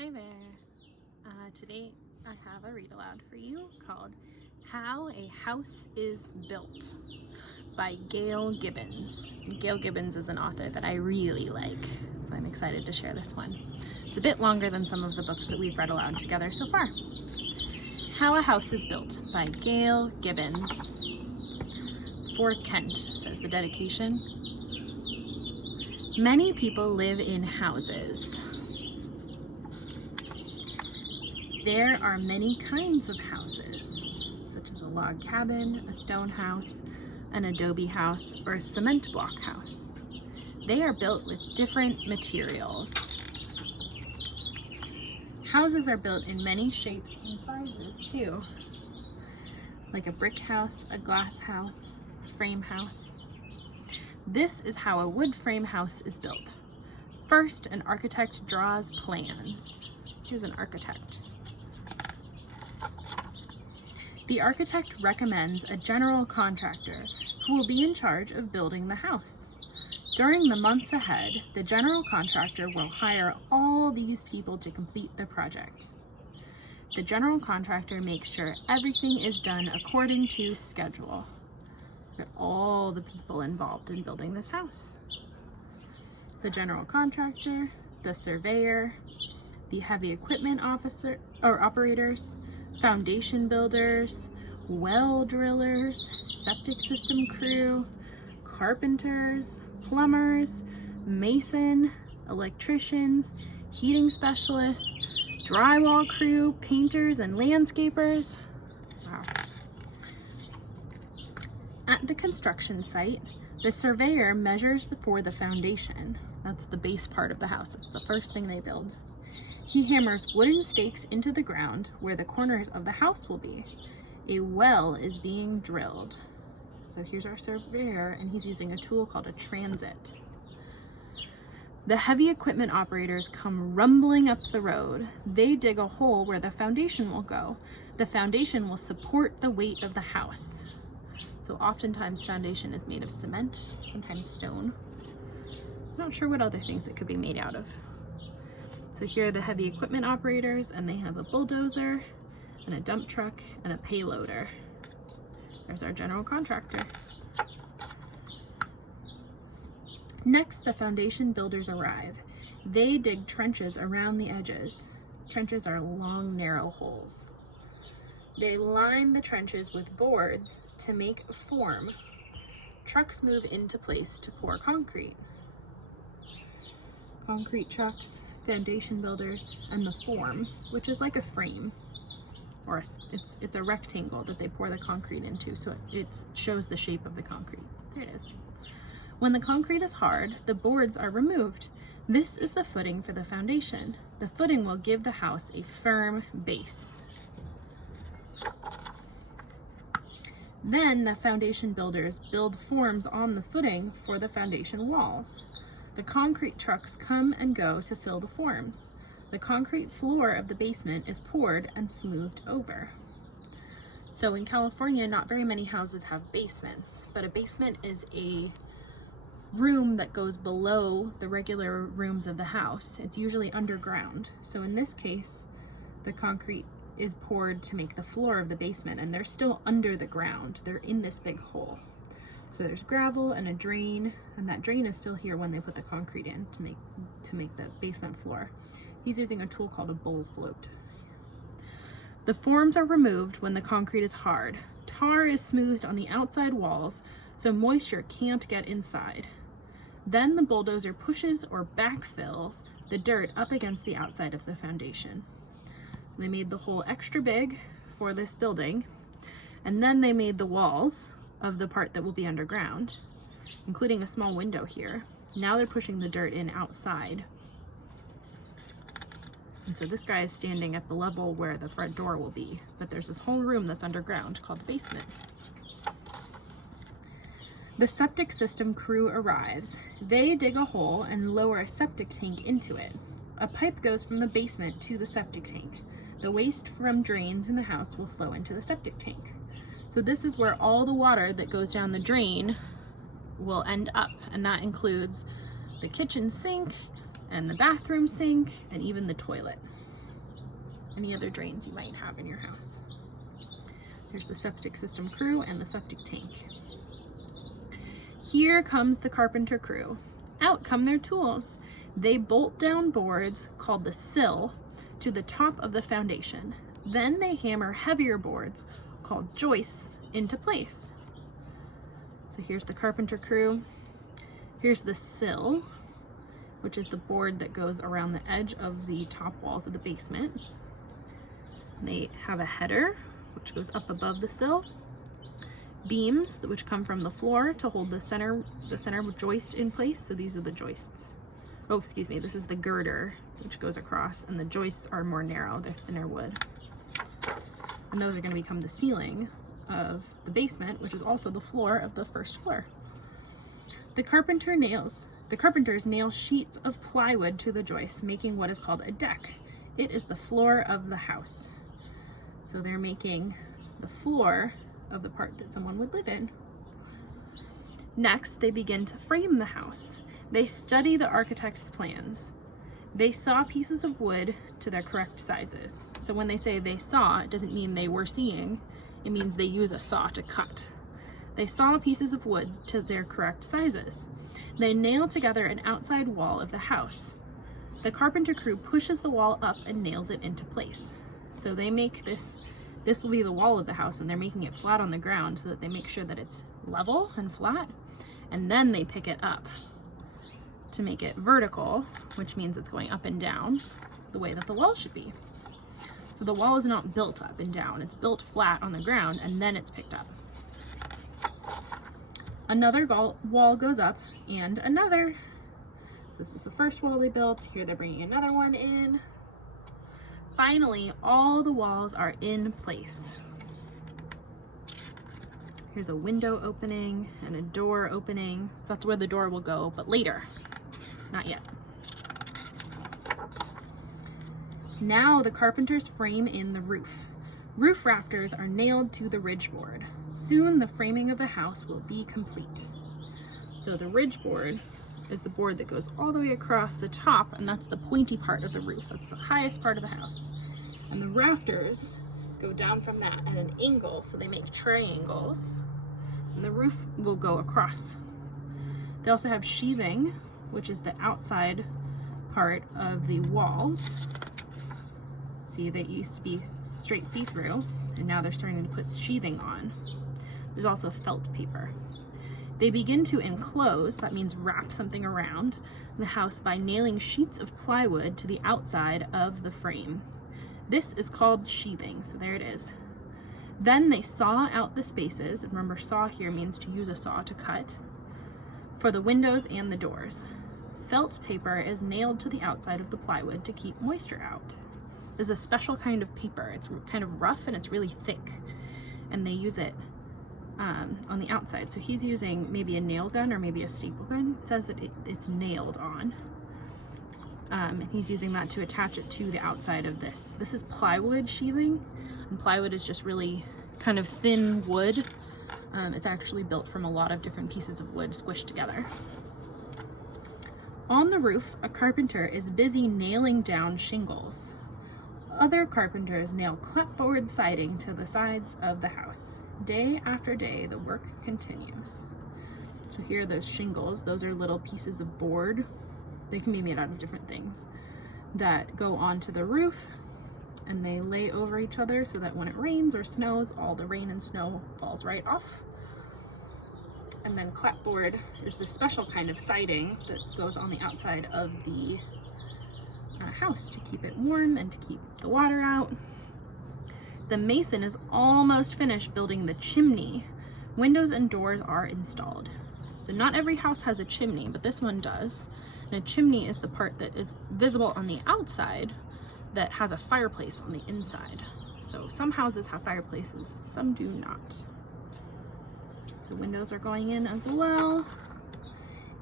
Hi there. Today I have a read aloud for you called How a House is Built by Gail Gibbons. Gail Gibbons is an author that I really like, so I'm excited to share this one. It's a bit longer than some of the books that we've read aloud together so far. How a House is Built by Gail Gibbons. For Kent, says the dedication. Many people live in houses. There are many kinds of houses, such as a log cabin, a stone house, an adobe house, or a cement block house. They are built with different materials. Houses are built in many shapes and sizes too, like a brick house, a glass house, a frame house. This is how a wood frame house is built. First, an architect draws plans. Here's an architect. The architect recommends a general contractor who will be in charge of building the house. During the months ahead, the general contractor will hire all these people to complete the project. The general contractor makes sure everything is done according to schedule for all the people involved in building this house. The general contractor, the surveyor, the heavy equipment officer or operators, foundation builders, well drillers, septic system crew, carpenters, plumbers, mason, electricians, heating specialists, drywall crew, painters, and landscapers. Wow. At the construction site, the surveyor measures for the foundation. That's the base part of the house. It's the first thing they build. He hammers wooden stakes into the ground where the corners of the house will be. A well is being drilled. So here's our surveyor, and he's using a tool called a transit. The heavy equipment operators come rumbling up the road. They dig a hole where the foundation will go. The foundation will support the weight of the house. So oftentimes foundation is made of cement, sometimes stone. I'm not sure what other things it could be made out of. So here are the heavy equipment operators, and they have a bulldozer and a dump truck and a payloader. There's our general contractor. Next, the foundation builders arrive. They dig trenches around the edges. Trenches are long, narrow holes. They line the trenches with boards to make a form. Trucks move into place to pour concrete. Concrete trucks, foundation builders, and the form, which is like a frame, or it's a rectangle that they pour the concrete into, so it shows the shape of the concrete. There it is. When the concrete is hard, the boards are removed. This is the footing for the foundation. The footing will give the house a firm base. Then the foundation builders build forms on the footing for the foundation walls. The concrete trucks come and go to fill the forms. The concrete floor of the basement is poured and smoothed over. So in California, not very many houses have basements, but a basement is a room that goes below the regular rooms of the house. It's usually underground. So in this case, the concrete is poured to make the floor of the basement, and they're still under the ground. They're in this big hole. So there's gravel and a drain, and that drain is still here when they put the concrete in to make the basement floor. He's using a tool called a bull float. The forms are removed when the concrete is hard. Tar is smoothed on the outside walls so moisture can't get inside. Then the bulldozer pushes or backfills the dirt up against the outside of the foundation. So they made the hole extra big for this building, and then they made the walls of the part that will be underground, including a small window here. Now they're pushing the dirt in outside. And so this guy is standing at the level where the front door will be, but there's this whole room that's underground called the basement. The septic system crew arrives. They dig a hole and lower a septic tank into it. A pipe goes from the basement to the septic tank. The waste from drains in the house will flow into the septic tank. So this is where all the water that goes down the drain will end up, and that includes the kitchen sink and the bathroom sink and even the toilet. any other drains you might have in your house. Here's the septic system crew and the septic tank. Here comes the carpenter crew. Out come their tools. They bolt down boards called the sill to the top of the foundation. Then they hammer heavier boards called joists into place. So here's the carpenter crew. Here's the sill, which is the board that goes around the edge of the top walls of the basement. They have a header, which goes up above the sill. Beams, which come from the floor to hold the center joist in place. So these are the joists. Oh, excuse me, this is the girder, which goes across, and the joists are more narrow, they're thinner wood. And those are going to become the ceiling of the basement, which is also the floor of the first floor. The carpenters nail sheets of plywood to the joists, making what is called a deck. It is the floor of the house. So they're making the floor of the part that someone would live in. Next, they begin to frame the house. They study the architect's plans. They saw pieces of wood to their correct sizes. So when they say they saw, it doesn't mean they were seeing. It means they use a saw to cut. They saw pieces of wood to their correct sizes. They nail together an outside wall of the house. The carpenter crew pushes the wall up and nails it into place. So they make this will be the wall of the house, and they're making it flat on the ground so that they make sure that it's level and flat, and then they pick it up to make it vertical, which means it's going up and down the way that the wall should be. So the wall is not built up and down, it's built flat on the ground, and then it's picked up. Another wall goes up, and another. So this is the first wall they built. Here they're bringing another one in. Finally, all the walls are in place. Here's a window opening and a door opening. So that's where the door will go, but later, not yet. Now the carpenters frame in the roof. Roof rafters are nailed to the ridge board. Soon the framing of the house will be complete. So the ridge board is the board that goes all the way across the top, and that's the pointy part of the roof. That's the highest part of the house. And the rafters go down from that at an angle, so they make triangles, and the roof will go across. They also have sheathing, which is the outside part of the walls. See, they used to be straight see-through, and now they're starting to put sheathing on. There's also felt paper. They begin to enclose, that means wrap something around, the house by nailing sheets of plywood to the outside of the frame. This is called sheathing, so there it is. Then they saw out the spaces, and remember saw here means to use a saw to cut, for the windows and the doors. Felt paper is nailed to the outside of the plywood to keep moisture out. This is a special kind of paper. It's kind of rough and it's really thick, and they use it on the outside. So he's using maybe a nail gun or maybe a staple gun. It says that it's nailed on. And he's using that to attach it to the outside of this. This is plywood sheathing, and plywood is just really kind of thin wood. It's actually built from a lot of different pieces of wood squished together. On the roof, a carpenter is busy nailing down shingles. Other carpenters nail clapboard siding to the sides of the house. Day after day, the work continues. So here are those shingles. Those are little pieces of board. They can be made out of different things that go onto the roof, and they lay over each other so that when it rains or snows, all the rain and snow falls right off. And then clapboard is the special kind of siding that goes on the outside of the house to keep it warm and to keep the water out. The mason is almost finished building the chimney. Windows and doors are installed. So not every house has a chimney, but this one does. And a chimney is the part that is visible on the outside that has a fireplace on the inside. So some houses have fireplaces, some do not. The windows are going in as well.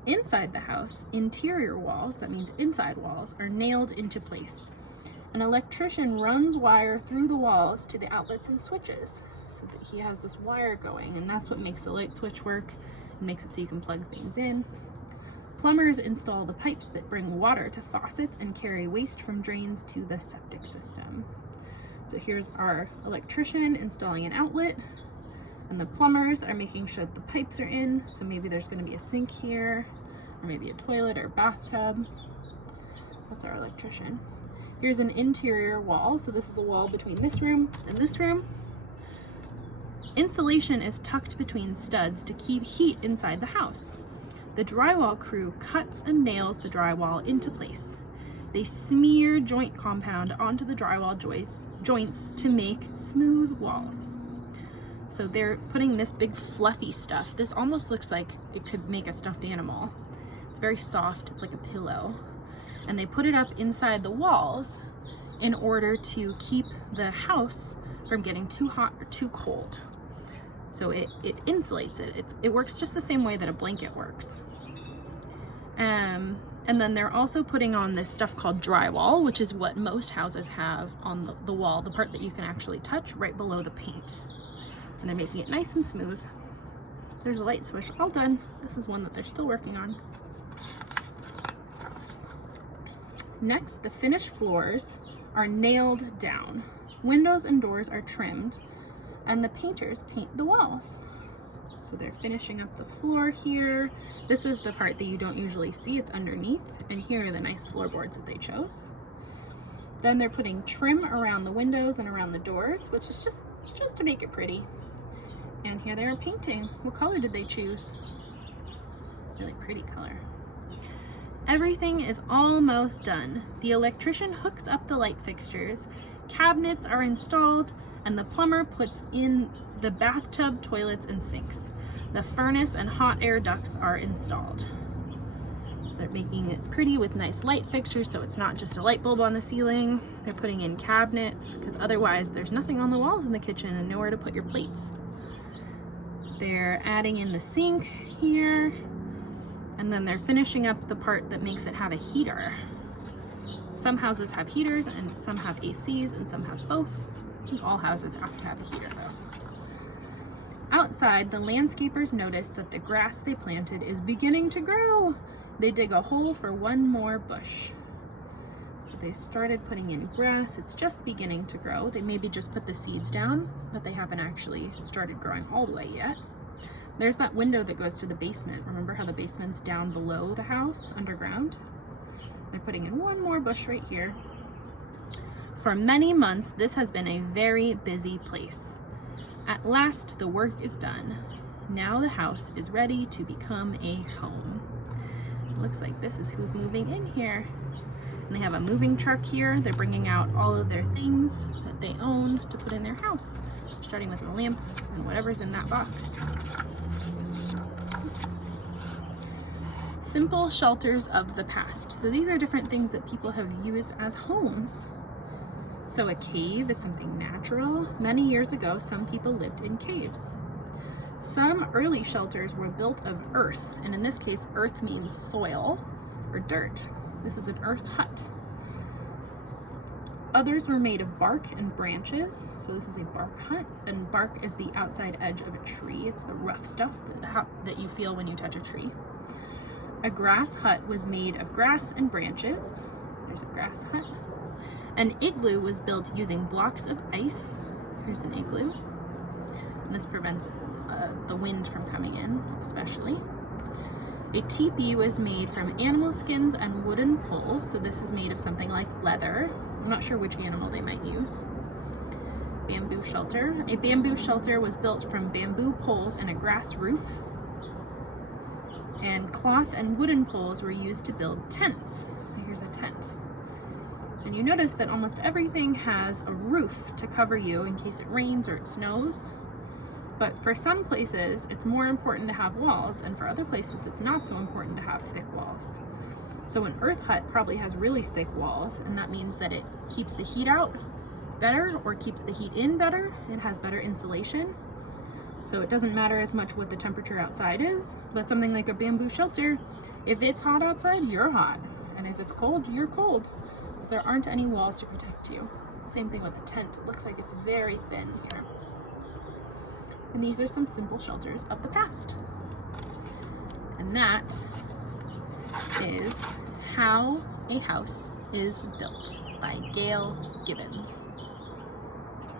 Inside the house, interior walls, that means inside walls, are nailed into place. An electrician runs wire through the walls to the outlets and switches. So that he has this wire going, and that's what makes the light switch work. It makes it so you can plug things in. Plumbers install the pipes that bring water to faucets and carry waste from drains to the septic system. So here's our electrician installing an outlet, and the plumbers are making sure that the pipes are in. So maybe there's going to be a sink here, or maybe a toilet or a bathtub. That's our electrician. Here's an interior wall. So this is a wall between this room and this room. Insulation is tucked between studs to keep heat inside the house. The drywall crew cuts and nails the drywall into place. They smear joint compound onto the drywall joints to make smooth walls. So they're putting this big fluffy stuff. This almost looks like it could make a stuffed animal. It's very soft, it's like a pillow. And they put it up inside the walls in order to keep the house from getting too hot or too cold. So it insulates it. It works just the same way that a blanket works. And then they're also putting on this stuff called drywall, which is what most houses have on the wall, the part that you can actually touch right below the paint. And they're making it nice and smooth. There's a light switch, all done. This is one that they're still working on. Next, the finished floors are nailed down. Windows and doors are trimmed, and the painters paint the walls. So they're finishing up the floor here. This is the part that you don't usually see, it's underneath, and here are the nice floorboards that they chose. Then they're putting trim around the windows and around the doors, which is just to make it pretty. And here they're painting. What color did they choose? Really pretty color. Everything is almost done. The electrician hooks up the light fixtures, cabinets are installed, and the plumber puts in the bathtub, toilets, and sinks. The furnace and hot air ducts are installed. So they're making it pretty with nice light fixtures, so it's not just a light bulb on the ceiling. They're putting in cabinets, because otherwise there's nothing on the walls in the kitchen and nowhere to put your plates. They're adding in the sink here, and then they're finishing up the part that makes it have a heater. Some houses have heaters, and some have ACs, and some have both. I think all houses have to have a heater though. Outside, the landscapers notice that the grass they planted is beginning to grow. They dig a hole for one more bush. So they started putting in grass. It's just beginning to grow. They maybe just put the seeds down, but they haven't actually started growing all the way yet. There's that window that goes to the basement. Remember how the basement's down below the house, underground? They're putting in one more bush right here. For many months, this has been a very busy place. At last, the work is done. Now the house is ready to become a home. It looks like this is who's moving in here. And they have a moving truck here. They're bringing out all of their things that they own to put in their house, starting with the lamp and whatever's in that box. Oops. Simple shelters of the past. So these are different things that people have used as homes. So a cave is something natural. Many years ago, some people lived in caves. Some early shelters were built of earth, and in this case, earth means soil or dirt. This is an earth hut. Others were made of bark and branches. So this is a bark hut, and bark is the outside edge of a tree. It's the rough stuff that you feel when you touch a tree. A grass hut was made of grass and branches. There's a grass hut. An igloo was built using blocks of ice. Here's an igloo. And this prevents the wind from coming in, especially. A teepee was made from animal skins and wooden poles. So this is made of something like leather. I'm not sure which animal they might use. Bamboo shelter. A bamboo shelter was built from bamboo poles and a grass roof. And cloth and wooden poles were used to build tents. Here's a tent. And you notice that almost everything has a roof to cover you in case it rains or it snows. But for some places, it's more important to have walls, and for other places, it's not so important to have thick walls. So an earth hut probably has really thick walls, and that means that it keeps the heat out better or keeps the heat in better. It has better insulation. So it doesn't matter as much what the temperature outside is, but something like a bamboo shelter, if it's hot outside, you're hot. And if it's cold, you're cold, because there aren't any walls to protect you. Same thing with a tent. It looks like it's very thin here. And these are some simple shelters of the past. And that is How a House is Built by Gail Gibbons.